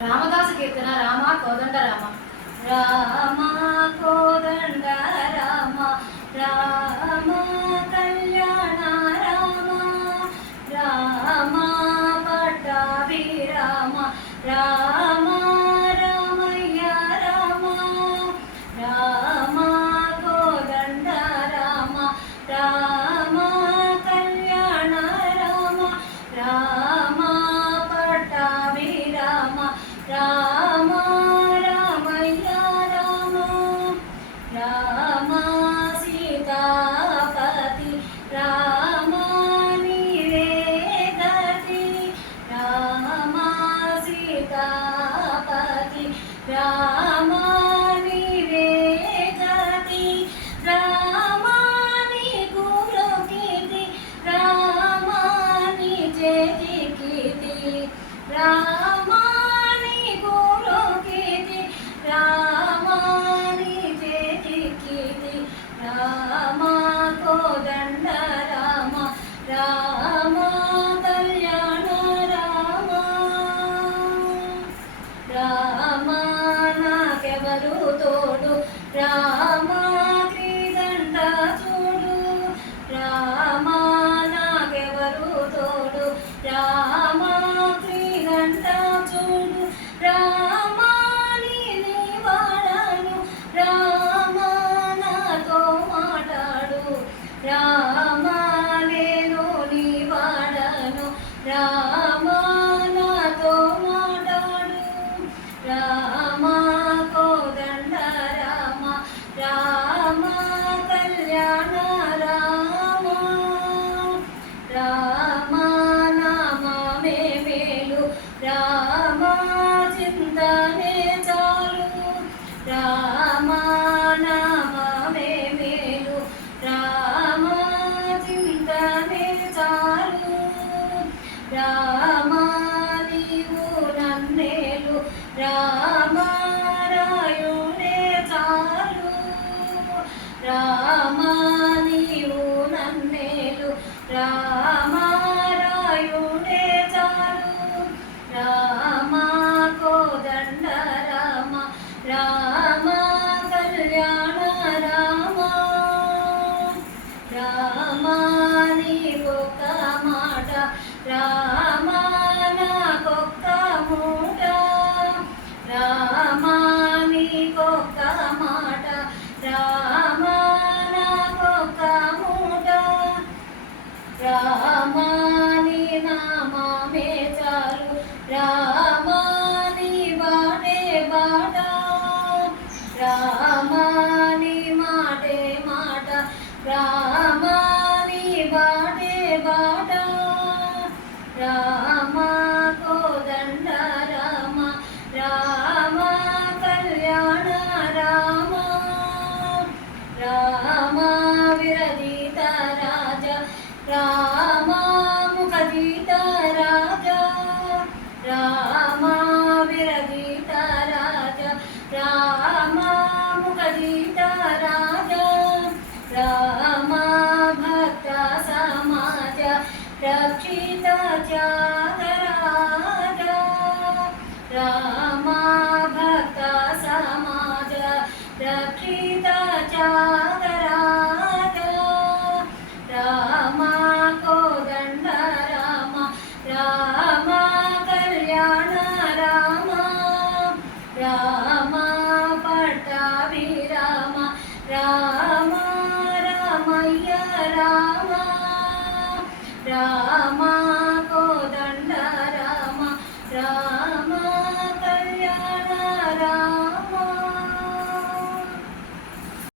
రామదాసు కీర్తన రామ కోదండ రామ రామ కోదండ రామ రామ కళ్యాణ రామ రామ పట్టాభి రామ రామ రామయ్య రామ రామ కోదండ రామ రామ కళ్యాణ రామ రామ పట్టాభి రామ రామ రామయ్య రామ రామ సీతాపతి రామ నీవే గతి రామ సీతాపతి రామ నీవే గతి రామ నీ గురుకీర్తి రామ నీ చేతికీర్తి రామ రామాని చేతికీర్తి రామ కోదండ రామ రామ కళ్యాణ రామ రామ నాకెవరు తోడు రామ క్రీదండ చూడు రామ నాకెవరు తోడు రామ క్రీదండ చూడు రామ రామ నేను నీ వాడను రామ నాతో మాట్లాడు రామ కోదండ రామ రామ కళ్యాణ రామ రామ నామమే మేలు రామ చింతనే చాలు రామ నామమే మేలు రామ చింతనే చాలు రామ నీవు నన్నేలు రామ రాయునే చాలు రామ నీవు నన్నేలు రామ రాయునే చాలు రామ కోదండ రామ రామ కళ్యాణ రామ రామ నీకొక్క మాట రామ నాకొక్క మూట రామ నీకొక్క మాట రామ నాకొక్క మూట రామ నీ నామమే చాలు రామ నీ బాటే బాట రామ నీ మాటే మాట రామ నీ బాటే బాట రామ కోదండ రామ రామ కళ్యాణ రామ రామ విరజిత రాజ రామ ముఖజిత రాజ రామ విరజిత రాజ రామ ముఖజిత రాజ రామ భక్త సమాజ రక్షిత త్యాగరాజ రామ భక్త సమాజ రక్షిత త్యాగరాజ రామ కోదండ రామ రామ కళ్యాణ రామ రామ పట్టాభి రామ రామ రామయ్య రామ రామ